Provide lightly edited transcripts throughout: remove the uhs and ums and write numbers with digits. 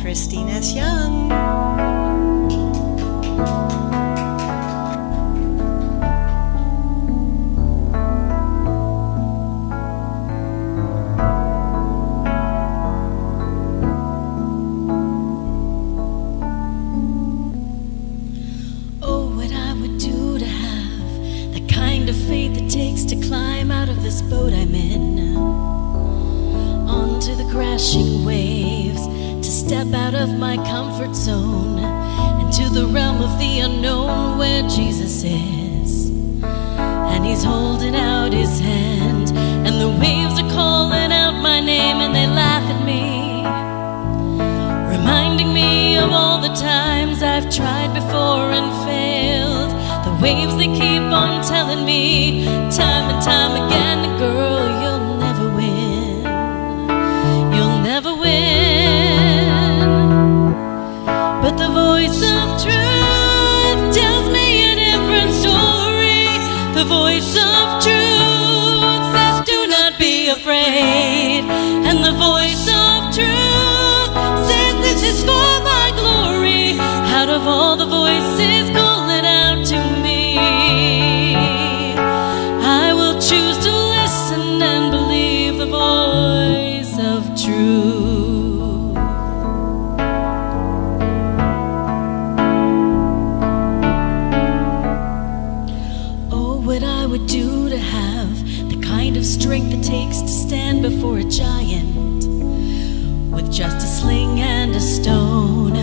Christine S. Young. Boat I'm in, onto the crashing waves, to step out of my comfort zone, into the realm of the unknown where Jesus is, and he's holding out his hand, and the waves are calling out my name, and they laugh at me, reminding me of all the times I've tried before and failed. The waves, they keep on telling me time and time again, girl, you'll never win. You'll never win. But the voice of truth tells me a different story. The voice of truth says, do not be afraid. And the voice of truth says, this is for my glory. Out of all the voices calling out to me, I will choose to listen and believe the voice of truth. Oh, what I would do to have the kind of strength it takes to stand before a giant with just a sling and a stone,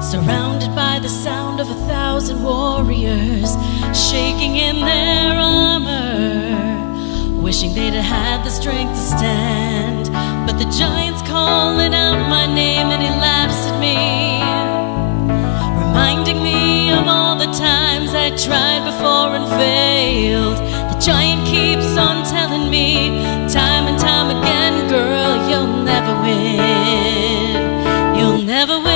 surrounded by the sound of 1,000 warriors shaking in their armor, wishing they'd have had the strength to stand. But the giant's calling out my name, and he laughs at me, reminding me of all the times I tried before and failed. The giant keeps on telling me time and time again, girl, you'll never win. You'll never win.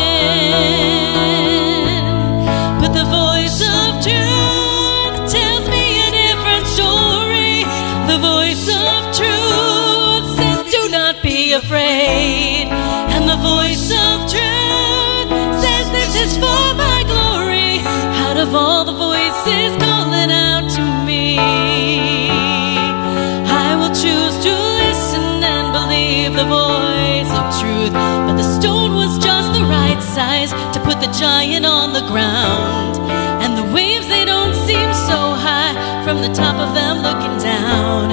But the voice of truth tells me a different story. The voice of truth says, do not be afraid. And the voice of truth says, this is for my glory. Out of all the voices calling out to me, I will choose to listen and believe the voice of truth. But the stone was just the right size to put the giant on the ground, and the waves, they don't seem so high from the top of them looking down.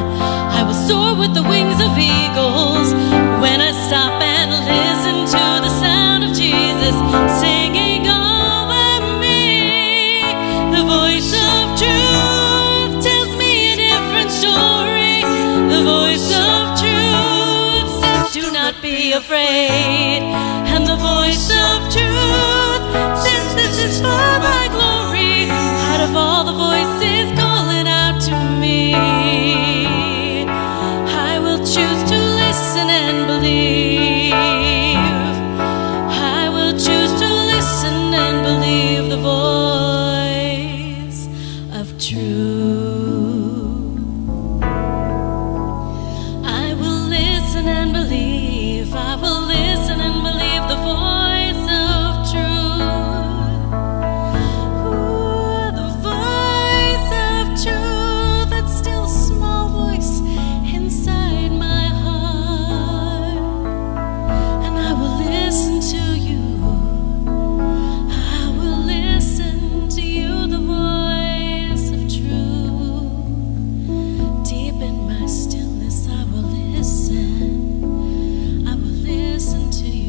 I will soar with the wings of eagles when I stop and listen to the sound of Jesus singing over me. The voice of truth tells me a different story. The voice of truth says, do not be afraid. And the voice of truth says, this is for my glory. Out of all the voices calling out to me, I will choose to listen and believe. I will choose to listen and believe the voice of truth. I will listen and believe. I will listen and believe the voice of truth. Ooh, the voice of truth, that still small voice inside my heart. And I will listen to you. I will listen to you, the voice of truth. Deep in my stillness, I will listen. I will listen to you.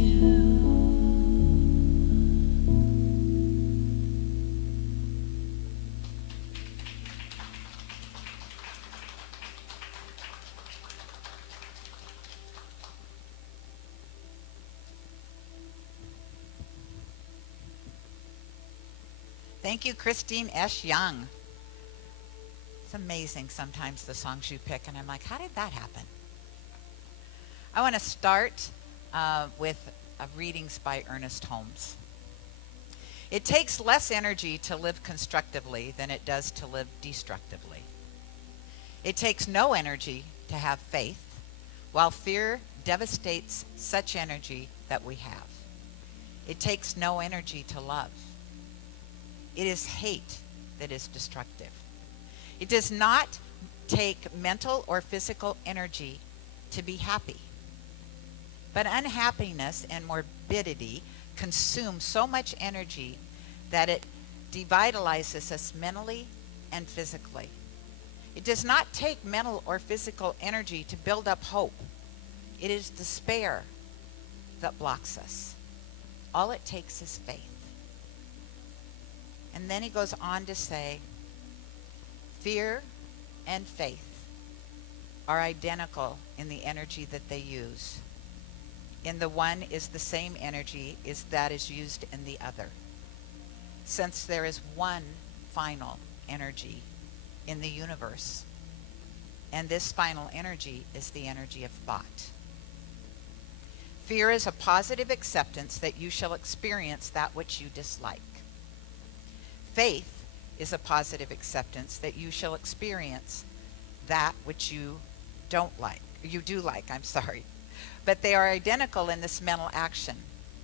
Thank you, Christine S. Young. It's amazing sometimes the songs you pick, and I'm like, how did that happen? I want to start with readings by Ernest Holmes. It takes less energy to live constructively than it does to live destructively. It takes no energy to have faith, while fear devastates such energy that we have. It takes no energy to love. It is hate that is destructive. It does not take mental or physical energy to be happy. But unhappiness and morbidity consume so much energy that it devitalizes us mentally and physically. It does not take mental or physical energy to build up hope. It is despair that blocks us. All it takes is faith. And then he goes on to say, fear and faith are identical in the energy that they use. In the one is the same energy as that is used in the other. Since there is one final energy in the universe, and this final energy is the energy of thought. Fear is a positive acceptance that you shall experience that which you dislike. Faith is a positive acceptance that you shall experience that which you don't like. You do like, I'm sorry. But they are identical in this mental action.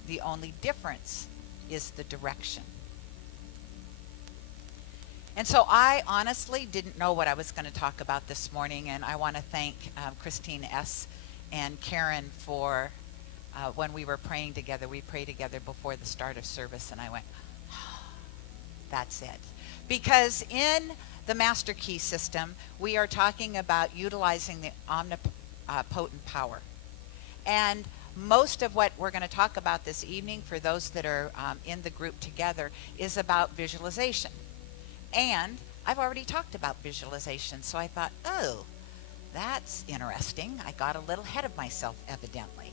The only difference is the direction. And so I honestly didn't know what I was going to talk about this morning, and I want to thank Christine S. and Karen for when we were praying together. We prayed together before the start of service, and I went, oh, that's it. Because in the Master Key system, we are talking about utilizing the omnipotent power. And most of what we're going to talk about this evening, for those that are in the group together, is about visualization. And I've already talked about visualization, so I thought, oh, that's interesting. I got a little ahead of myself, evidently.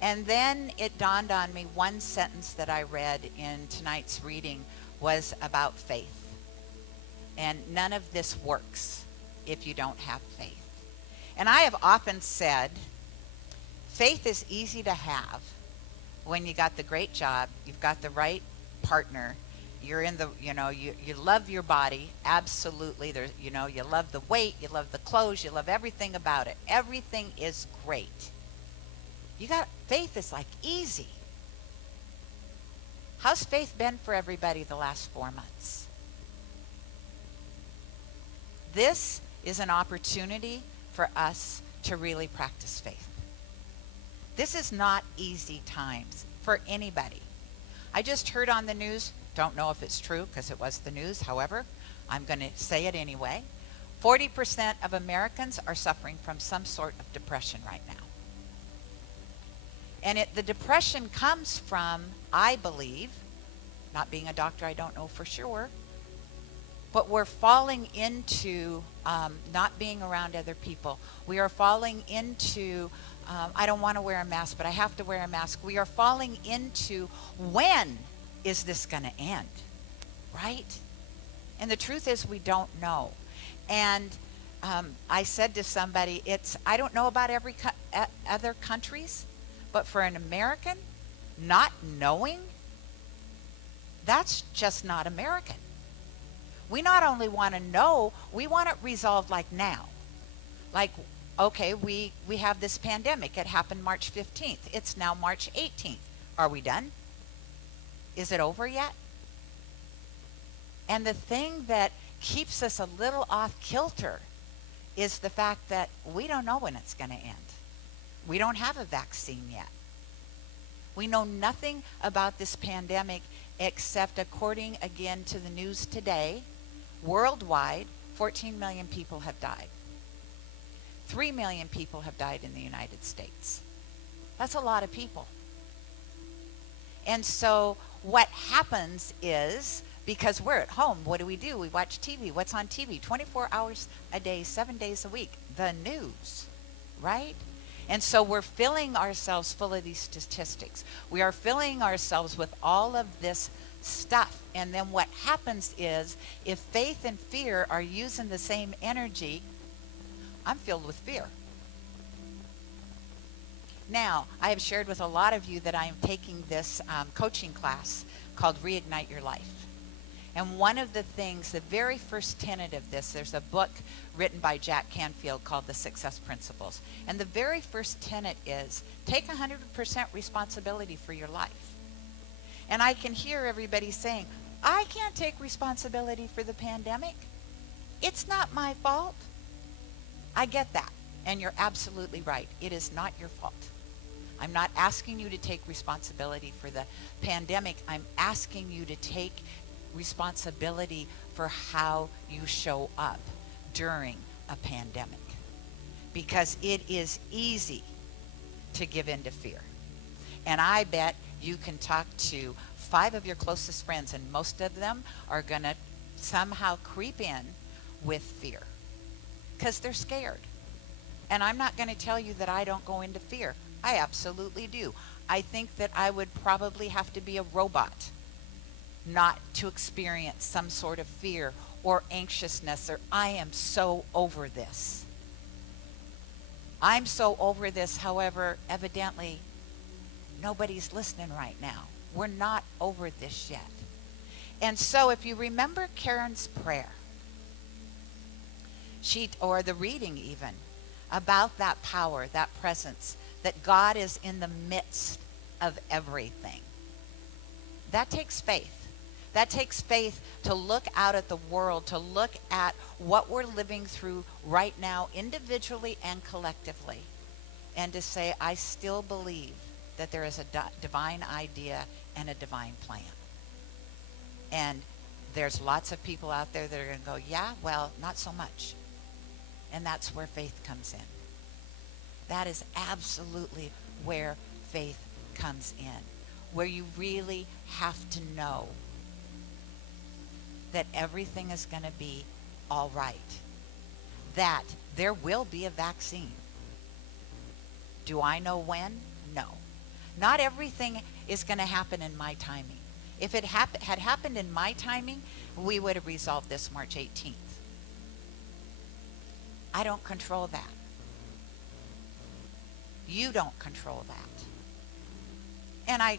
And then it dawned on me, one sentence that I read in tonight's reading was about faith. And none of this works if you don't have faith. And I have often said, faith is easy to have when you got the great job, you've got the right partner, you're in the, you love your body, absolutely. There's, you love the weight, you love the clothes, you love everything about it. Everything is great. Faith is like easy. How's faith been for everybody the last 4 months? This is an opportunity for us to really practice faith. This is not easy times for anybody. I just heard on the news, don't know if it's true because it was the news, however, I'm going to say it anyway. 40% of Americans are suffering from some sort of depression right now. And the depression comes from, I believe, not being a doctor, I don't know for sure, but we're falling into not being around other people. We are falling into, I don't want to wear a mask, but I have to wear a mask. We are falling into, when is this going to end, right? And the truth is, we don't know. And I said to somebody, I don't know about other countries, but for an American, not knowing, that's just not American. We not only want to know, we want it resolved like now. Like, okay, we have this pandemic. It happened March 15th. It's now March 18th. Are we done? Is it over yet? And the thing that keeps us a little off kilter is the fact that we don't know when it's going to end. We don't have a vaccine yet. We know nothing about this pandemic except, according again to the news today, worldwide, 14 million people have died. 3 million people have died in the United States. That's a lot of people. And so what happens is, because we're at home, what do? We watch TV. What's on TV? 24 hours a day, 7 days a week. The news, right? And so we're filling ourselves full of these statistics. We are filling ourselves with all of this stuff. And then what happens is, if faith and fear are using the same energy, I'm filled with fear. Now, I have shared with a lot of you that I am taking this coaching class called Reignite Your Life. And one of the things, the very first tenet of this, there's a book written by Jack Canfield called The Success Principles. And the very first tenet is take 100% responsibility for your life. And I can hear everybody saying, I can't take responsibility for the pandemic. It's not my fault. I get that. And you're absolutely right. It is not your fault. I'm not asking you to take responsibility for the pandemic. I'm asking you to take responsibility for how you show up during a pandemic. Because it is easy to give in to fear. And I bet you can talk to 5 of your closest friends, and most of them are going to somehow creep in with fear because they're scared. And I'm not going to tell you that I don't go into fear. I absolutely do. I think that I would probably have to be a robot not to experience some sort of fear or anxiousness, or I am so over this. I'm so over this, however, evidently nobody's listening right now. We're not over this yet. And so if you remember Karen's prayer, or the reading even, about that power, that presence, that God is in the midst of everything. That takes faith. That takes faith to look out at the world, to look at what we're living through right now, individually and collectively, and to say, I still believe that there is a divine idea and a divine plan. And there's lots of people out there that are going to go, yeah, well, not so much. And that's where faith comes in. That is absolutely where faith comes in, where you really have to know that everything is going to be all right, that there will be a vaccine. Do I know when? No. Not everything is going to happen in my timing. If it had happened in my timing, we would have resolved this March 18th. I don't control that. You don't control that. And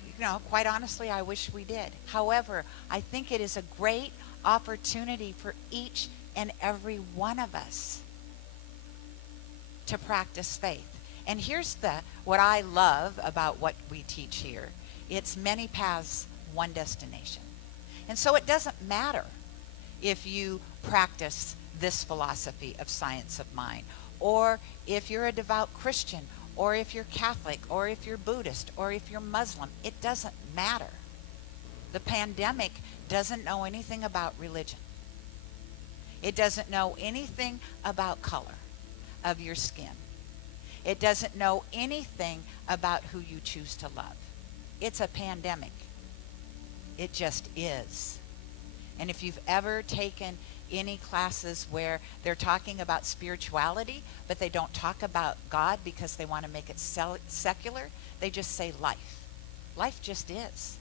quite honestly, I wish we did. However, I think it is a great opportunity for each and every one of us to practice faith. And here's what I love about what we teach here. It's many paths, one destination. And so it doesn't matter if you practice this philosophy of science of mind, or if you're a devout Christian, or if you're Catholic, or if you're Buddhist, or if you're Muslim. It doesn't matter. The pandemic doesn't know anything about religion. It doesn't know anything about color of your skin. It doesn't know anything about who you choose to love. It's a pandemic. It just is. And if you've ever taken any classes where they're talking about spirituality, but they don't talk about God because they want to make it secular, they just say life. Life just is.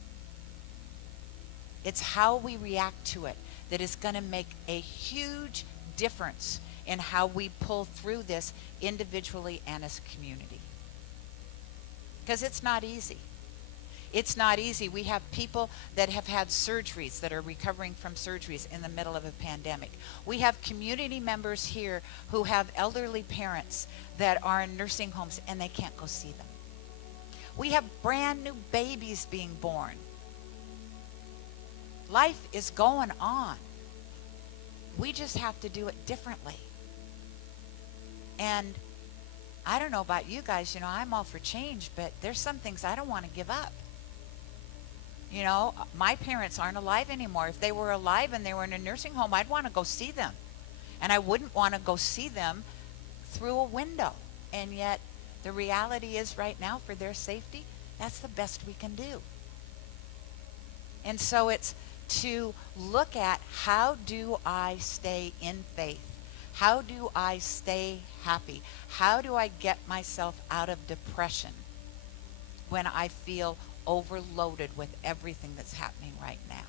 It's how we react to it that is going to make a huge difference in how we pull through this individually and as a community. Because it's not easy. It's not easy. We have people that have had surgeries, that are recovering from surgeries in the middle of a pandemic. We have community members here who have elderly parents that are in nursing homes and they can't go see them. We have brand new babies being born. Life is going on. We just have to do it differently. And I don't know about you guys, I'm all for change, but there's some things I don't want to give up. My parents aren't alive anymore. If they were alive and they were in a nursing home, I'd want to go see them. And I wouldn't want to go see them through a window. And yet, the reality is right now, for their safety, that's the best we can do. And so it's to look at, how do I stay in faith? How do I stay happy? How do I get myself out of depression when I feel overloaded with everything that's happening right now?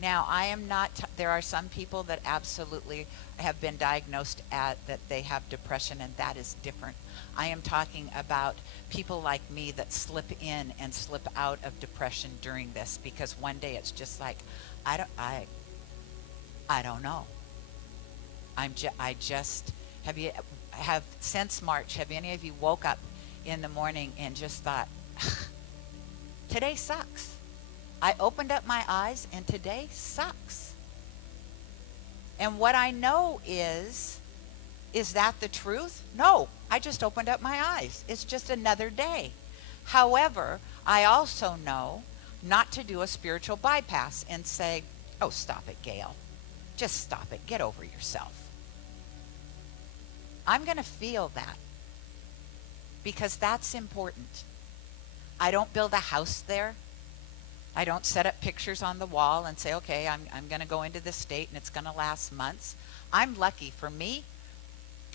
Now, I am not, there are some people that absolutely have been diagnosed that they have depression, and that is different. I am talking about people like me that slip in and slip out of depression during this, because one day it's just like, I don't know. I just, have since March, have any of you woke up in the morning and just thought, today sucks? I opened up my eyes and today sucks. And what I know is that the truth? No, I just opened up my eyes. It's just another day. However, I also know not to do a spiritual bypass and say, oh, stop it, Gayle. Just stop it. Get over yourself. I'm going to feel that because that's important. I don't build a house there. I don't set up pictures on the wall and say, okay, I'm going to go into this state and it's going to last months. I'm lucky, for me,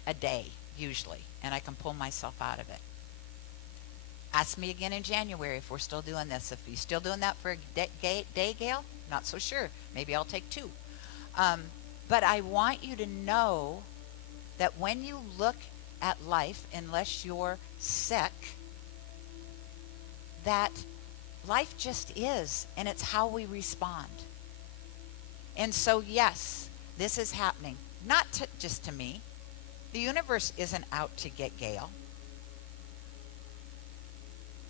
a day usually, and I can pull myself out of it. Ask me again in January if we're still doing this. If you're still doing that for a day, Gayle, not so sure. Maybe I'll take 2. But I want you to know that when you look at life, unless you're sick, that life just is, and it's how we respond. And so, yes, this is happening, not just to me. The universe isn't out to get Gayle.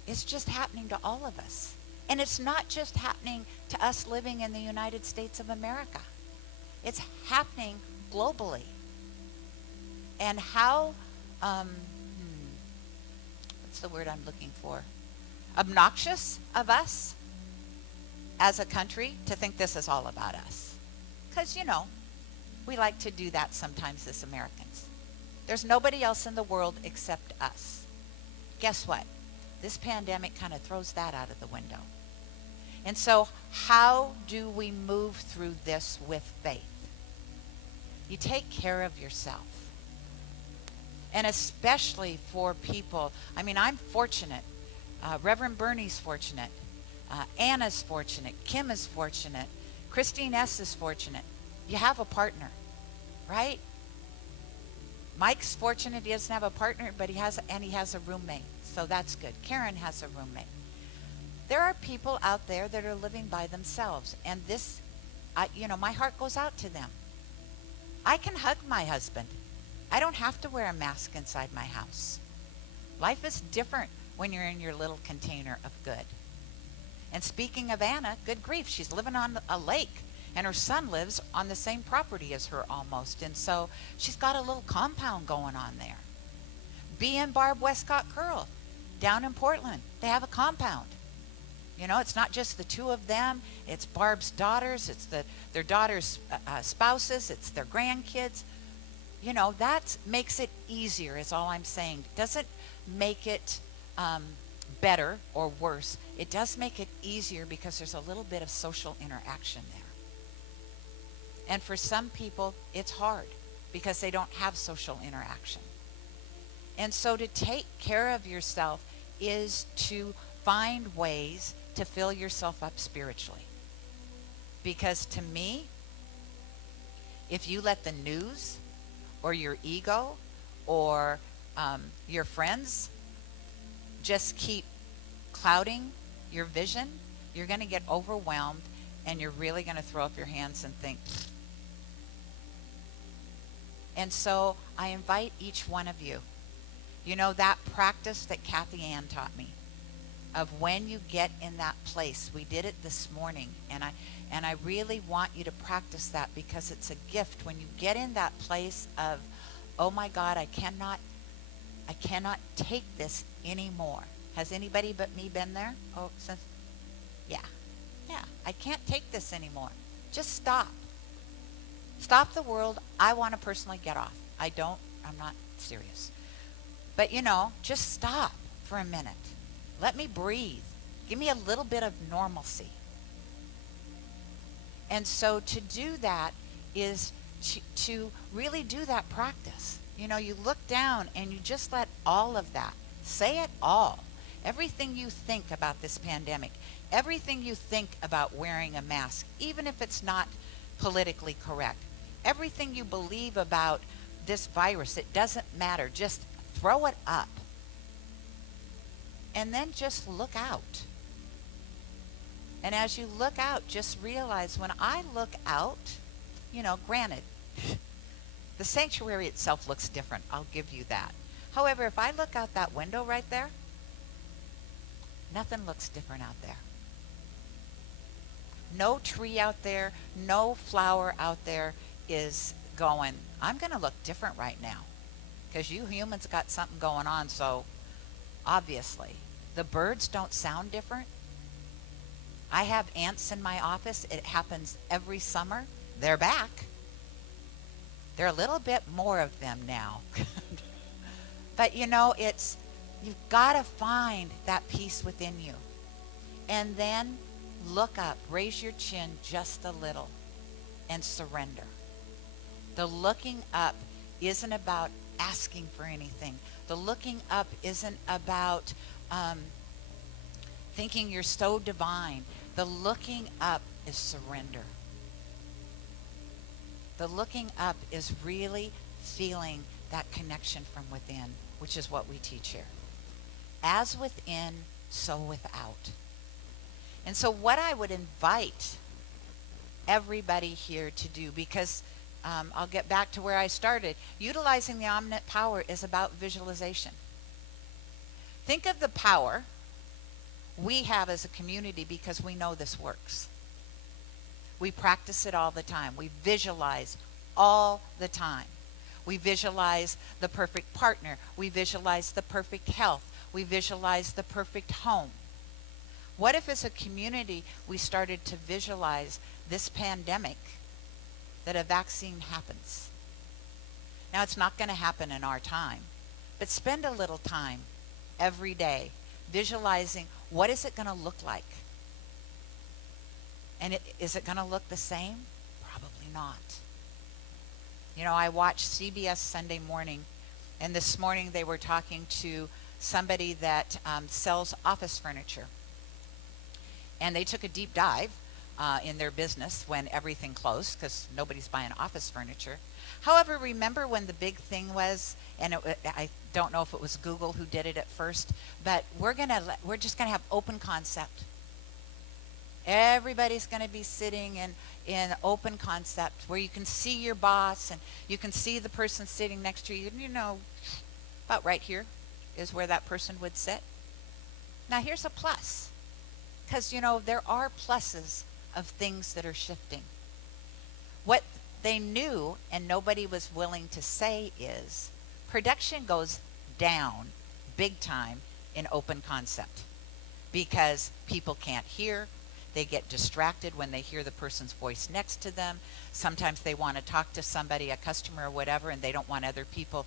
It's just happening to all of us. And it's not just happening to us living in the United States of America. It's happening globally. And how, what's the word I'm looking for? Obnoxious of us as a country to think this is all about us. Because, you know, we like to do that sometimes as Americans. There's nobody else in the world except us. Guess what? This pandemic kind of throws that out of the window. And so how do we move through this with faith? You take care of yourself. And especially for people, I mean, I'm fortunate. Reverend Bernie's fortunate. Anna's fortunate. Kim is fortunate. Christine S. is fortunate. You have a partner, right? Mike's fortunate. He doesn't have a partner, but he has a roommate. So that's good. Karen has a roommate. There are people out there that are living by themselves. And this, you know, my heart goes out to them. I can hug my husband. I don't have to wear a mask inside my house. Life is different when you're in your little container of good. And speaking of Anna, good grief, she's living on a lake, and her son lives on the same property as her almost, and so she's got a little compound going on there. Bea and Barb Westcott Curl down in Portland, they have a compound. You know, it's not just the 2 of them, it's Barb's daughters, it's their daughters' spouses, it's their grandkids. You know, that makes it easier is all I'm saying. It doesn't make it better or worse. It does make it easier because there's a little bit of social interaction there. And for some people, it's hard because they don't have social interaction. And so to take care of yourself is to find ways to fill yourself up spiritually. Because to me, if you let the news or your ego or your friends just keep clouding your vision, you're going to get overwhelmed and you're really going to throw up your hands and think. And so I invite each one of you, you know, that practice that Kathy Ann taught me of when you get in that place. We did it this morning, and I really want you to practice that because it's a gift when you get in that place of, oh my God, I cannot take this anymore. Has anybody but me been there? Oh, yeah, I can't take this anymore. Just stop. Stop the world. I want to personally get off. I'm not serious. But you know, just stop for a minute. Let me breathe. Give me a little bit of normalcy. And so to do that is to really do that practice. You know, you look down and you just let all of that, say it all. Everything you think about this pandemic, Everything you think about wearing a mask, even if it's not politically correct, everything you believe about this virus, it doesn't matter. Just throw it up. And then just look out. And as you look out, just realize when I look out, you know, granted, the sanctuary itself looks different. I'll give you that. However, if I look out that window right there, nothing looks different out there. No tree out there, no flower out there is going, I'm going to look different right now. Because you humans got something going on, so obviously. The birds don't sound different. I have ants in my office. It happens every summer. They're back. There are a little bit more of them now. But you know, you've got to find that peace within you. And then look up, raise your chin just a little, and surrender. The looking up isn't about asking for anything. The looking up isn't about thinking you're so divine. The looking up is surrender. The looking up is really feeling that connection from within, which is what we teach here. As within, so without. And so what I would invite everybody here to do, because I'll get back to where I started, utilizing the omnipotent power is about visualization. Think of the power we have as a community because we know this works. We practice it all the time. We visualize all the time. We visualize the perfect partner. We visualize the perfect health. We visualize the perfect home. What if as a community we started to visualize this pandemic, that a vaccine happens? Now it's not going to happen in our time, but spend a little time every day visualizing what is it going to look like. And is it going to look the same? Probably not. You know, I watched CBS Sunday Morning, and this morning they were talking to somebody that sells office furniture. And they took a deep dive in their business when everything closed, because nobody's buying office furniture. However, remember when the big thing was, and I don't know if it was Google who did it at first, but we're just gonna have open concept. Everybody's going to be sitting in open concept where you can see your boss and you can see the person sitting next to you. And you know, about right here is where that person would sit. Now here's a plus, because you know there are pluses of things that are shifting. What they knew and nobody was willing to say is production goes down big time in open concept because people can't hear. They get distracted when they hear the person's voice next to them. Sometimes they want to talk to somebody, a customer or whatever, and they don't want other people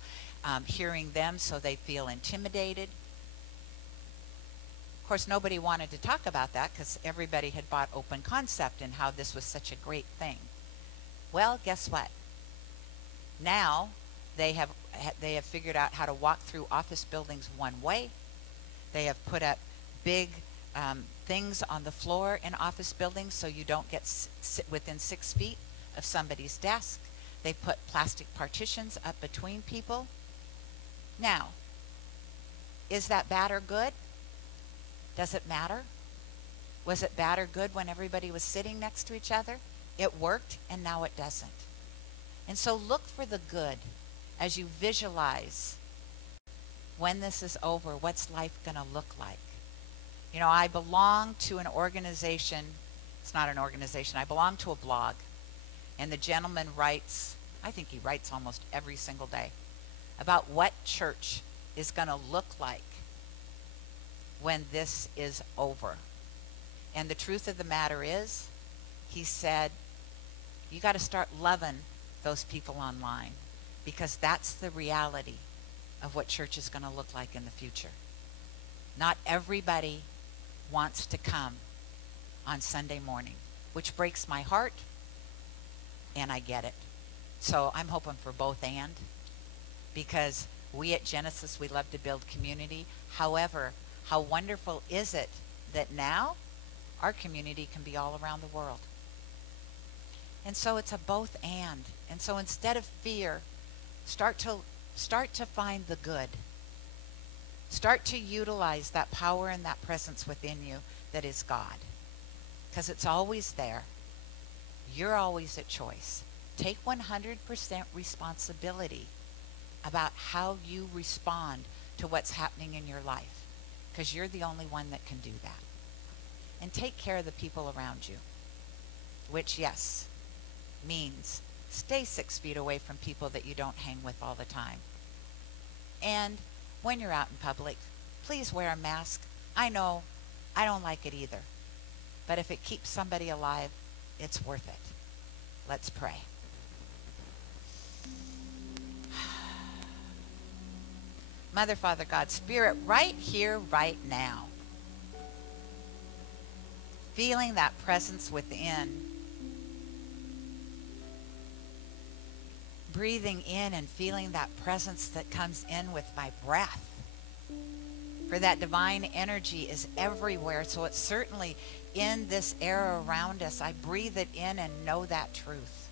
hearing them, so they feel intimidated. Of course, nobody wanted to talk about that because everybody had bought open concept and how this was such a great thing. Well, guess what? Now they have figured out how to walk through office buildings one way. They have put up big things on the floor in office buildings so you don't sit within 6 feet of somebody's desk. They put plastic partitions up between people. Now, is that bad or good? Does it matter? Was it bad or good when everybody was sitting next to each other? It worked, and now it doesn't. And so look for the good as you visualize when this is over, what's life going to look like? You know, I belong to an organization. It's not an organization. I belong to a blog. And the gentleman writes, I think he writes almost every single day, about what church is going to look like when this is over. And the truth of the matter is, he said, you got to start loving those people online, because that's the reality of what church is going to look like in the future. Not everybody wants to come on Sunday morning, which breaks my heart, and I get it. So I'm hoping for both and, because we at Genesis, we love to build community. However, how wonderful is it that now our community can be all around the world. And so it's a both and. And so instead of fear, start to find the good. Start to utilize that power and that presence within you that is God. Because it's always there. You're always at choice. Take 100% responsibility about how you respond to what's happening in your life. Because you're the only one that can do that. And take care of the people around you. Which, yes, means stay 6 feet away from people that you don't hang with all the time. And when you're out in public, please wear a mask. I know, I don't like it either. But if it keeps somebody alive, it's worth it. Let's pray. Mother, Father, God, Spirit, right here, right now. Feeling that presence within. Breathing in and feeling that presence that comes in with my breath. For that divine energy is everywhere, so it's certainly in this air around us. I breathe it in and know that truth.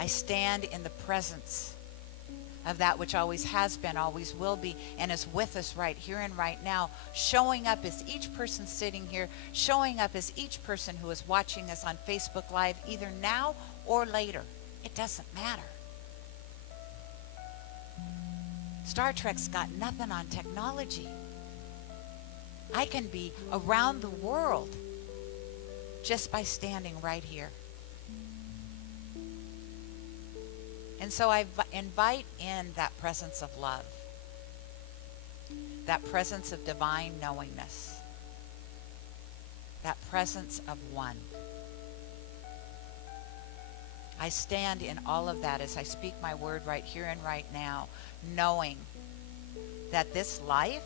I stand in the presence of that which always has been, always will be, and is with us right here and right now, showing up as each person sitting here, showing up as each person who is watching us on Facebook Live, either now or later. It doesn't matter. Star Trek's got nothing on technology. I can be around the world just by standing right here. And so I invite in that presence of love, that presence of divine knowingness, that presence of one. I stand in all of that as I speak my word right here and right now, knowing that this life,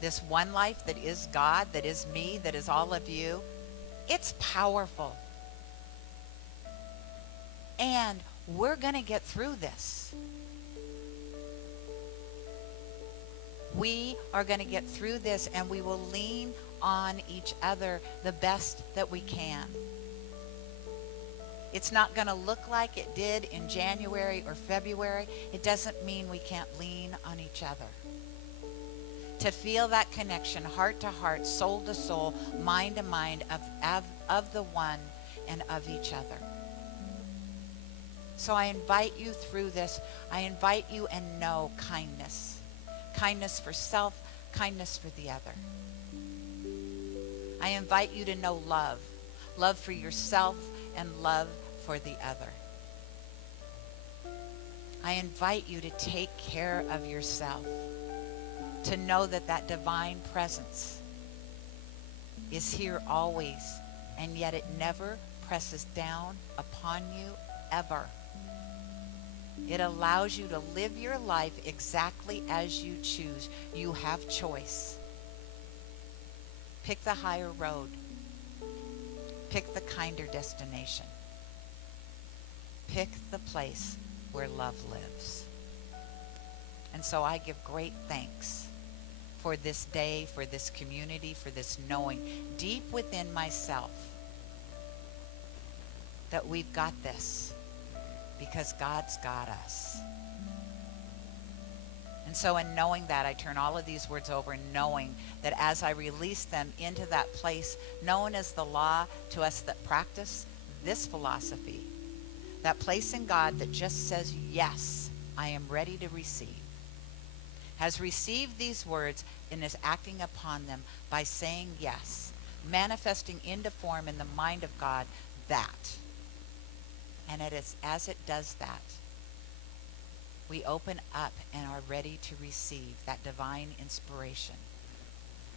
this one life that is God, that is me, that is all of you, it's powerful. And we're going to get through this. We are going to get through this, and we will lean on each other the best that we can. It's not going to look like it did in January or February. It doesn't mean we can't lean on each other. To feel that connection, heart to heart, soul to soul, mind to mind of the one and of each other. So I invite you through this. I invite you and know kindness. Kindness for self, kindness for the other. I invite you to know love. Love for yourself and love for the other. I invite you to take care of yourself. To know that that divine presence is here always, and yet it never presses down upon you ever. It allows you to live your life exactly as you choose. You have choice. Pick the higher road. Pick the kinder destination. Pick the place where love lives. And so I give great thanks for this day, for this community, for this knowing deep within myself that we've got this because God's got us. And so in knowing that, I turn all of these words over, knowing that as I release them into that place known as the law to us that practice this philosophy, that place in God that just says, yes, I am ready to receive, has received these words and is acting upon them by saying yes, manifesting into form in the mind of God that. And it is as it does that, we open up and are ready to receive that divine inspiration,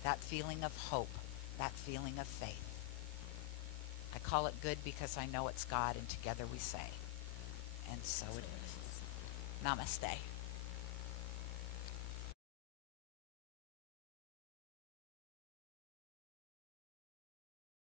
that feeling of hope, that feeling of faith. I call it good because I know it's God, and together we say, and so it is. Namaste.